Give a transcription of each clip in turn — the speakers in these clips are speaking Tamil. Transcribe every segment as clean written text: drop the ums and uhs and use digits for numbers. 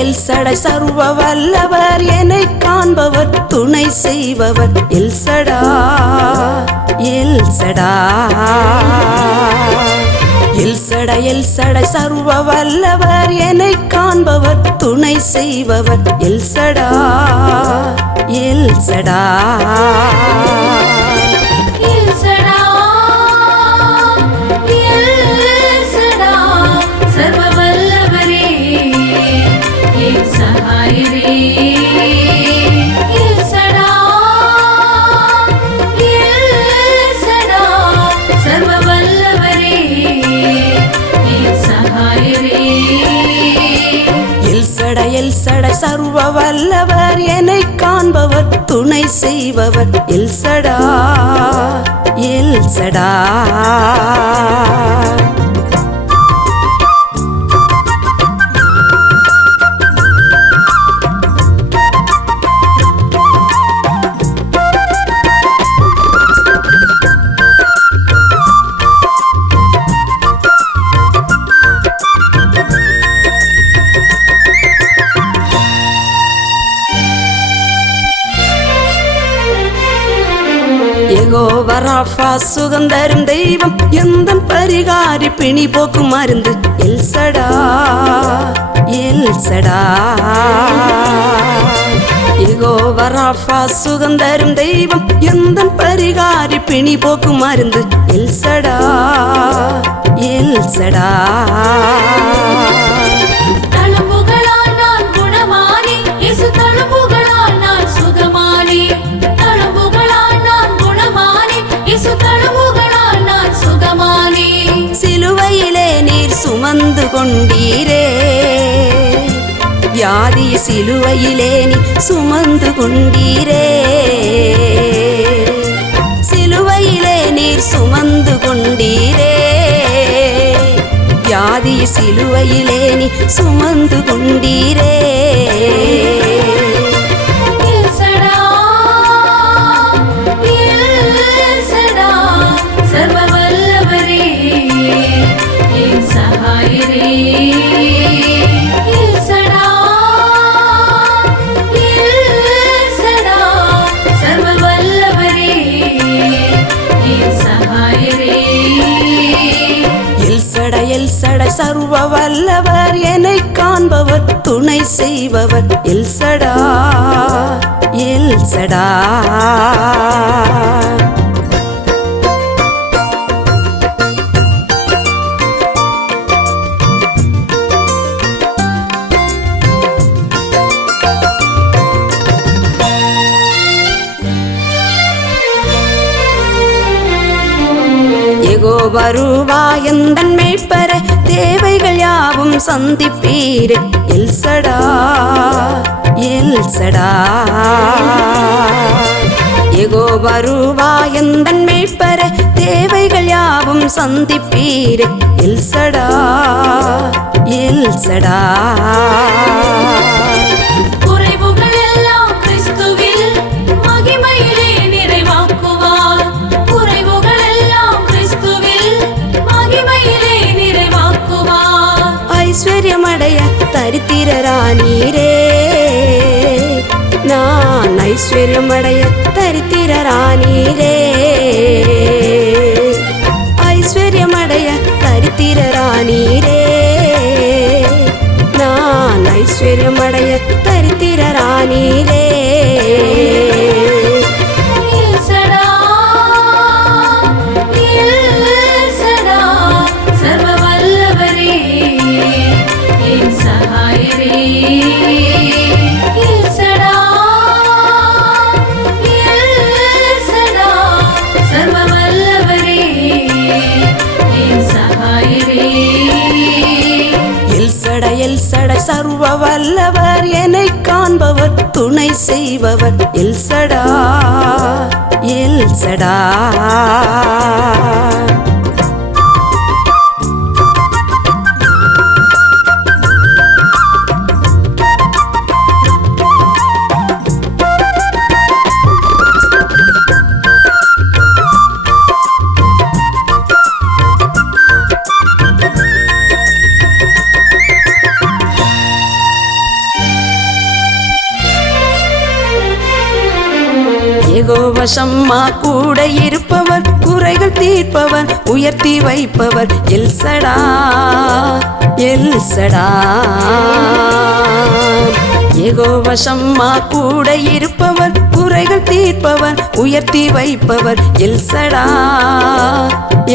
எல்சடை சர்வ வல்லவர், என்னை காண்பவர் துணை செய்பவர். எல்சடா எல்சடா எல்சடை சர்வ வல்லவர், என்னை காண்பவர் துணை செய்பவர். எல்சடா எல்சடா எல்சடை சர்வ வல்லவர், என்னை காண்பவர் துணை செய்பவர். எல்சடா எல்சடா யெகோவா ராஃபா சுகந்தரும் தெய்வம், எந்தன் பரிகாரி பிணி போக்கும் மருந்து. எல்சடா எல்சடா யெகோவா ராஃபா சுகந்தரும் தெய்வம், எந்தன் பரிகாரி பிணி போக்கும் மருந்து. எல்சடா எல்சடா சிலுவையிலே நீர் சுமந்து கொண்டீரே, வியாதி சிலுவையிலே நீ சுமந்து கொண்டீரே. சிலுவையிலே நீர் சுமந்து கொண்டீரே, வியாதி சிலுவையிலே நீ சுமந்து கொண்டீரே. எல்சடை சர்வ வல்லவர், என்னை காண்பவர் துணை செய்பவர். எல்சடா எல்சடா யெகோவா ரூவா எந்தன் மேய்ப்பரே, தேவைகள் யாவும் சந்திப்பீர். எல்சடா எல்சடா யெகோவா ரூவா எந்தன் மேய்ப்பரே, தேவைகள் யாவும் சந்திப்பீர். எல்சடா எல்சடா ஐஸ்வர்யமடைய தரித்திரரானீரே, நான் ஐஸ்வர்யமடைய தரித்திரரானீரே. ஐஸ்வர்யமடைய தரித்திரரானீரே, நான் ஐஸ்வர்யமடைய தரித்திரரானீரே. எல்சடை சர்வ சர்வ வல்லவர் என்னை காண்பவர் துணை செய்பவர் எல்சடா எல்சடா. யெகோவா ஷம்மா கூட இருப்பவர் குறைகள் தீர்ப்பவர் உயர்த்தி வைப்பவர் எல்சடா எல்சடா. யெகோவா ஷம்மா கூட இருப்பவர் குறைகள் தீர்ப்பவர் உயர்த்தி வைப்பவர் எல்சடா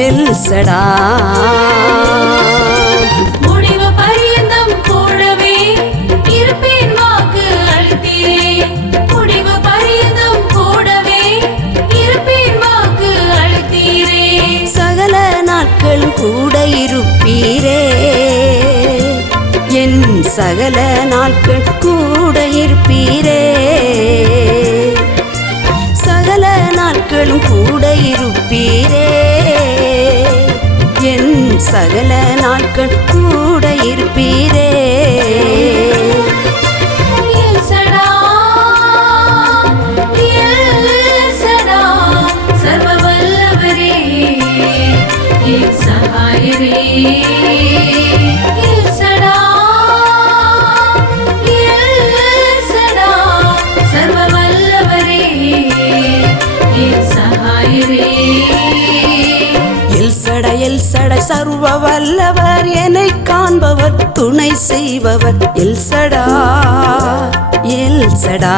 எல்சடா. முடிவு பரியந்தம் கூடவே இருப்பேன் வாக்கு அளித்தீரே. முடிவு பரியந்தம் கூடவே இருப்பேன் வாக்கு அளித்தீரே. சகல நாட்களும் கூட இருப்பீரே என் சகல நாட்கள் கூட இருப்பீரே. சகல நாட்களும் கூட இருப்பீரே என் சகல நாட்கள் கூட இருப்பீரே. எல்சடா எல்சடா சர்வ வல்லவரே என் சகாயரே. எல்சடா எல்சடா சர்வ வல்லவரே என் சகாயரே. எல்சடா எல்சடா சர்வ வல்லவர் என்னை காண்பவர் துணை செய்பவர் எல்சடா எல்சடா.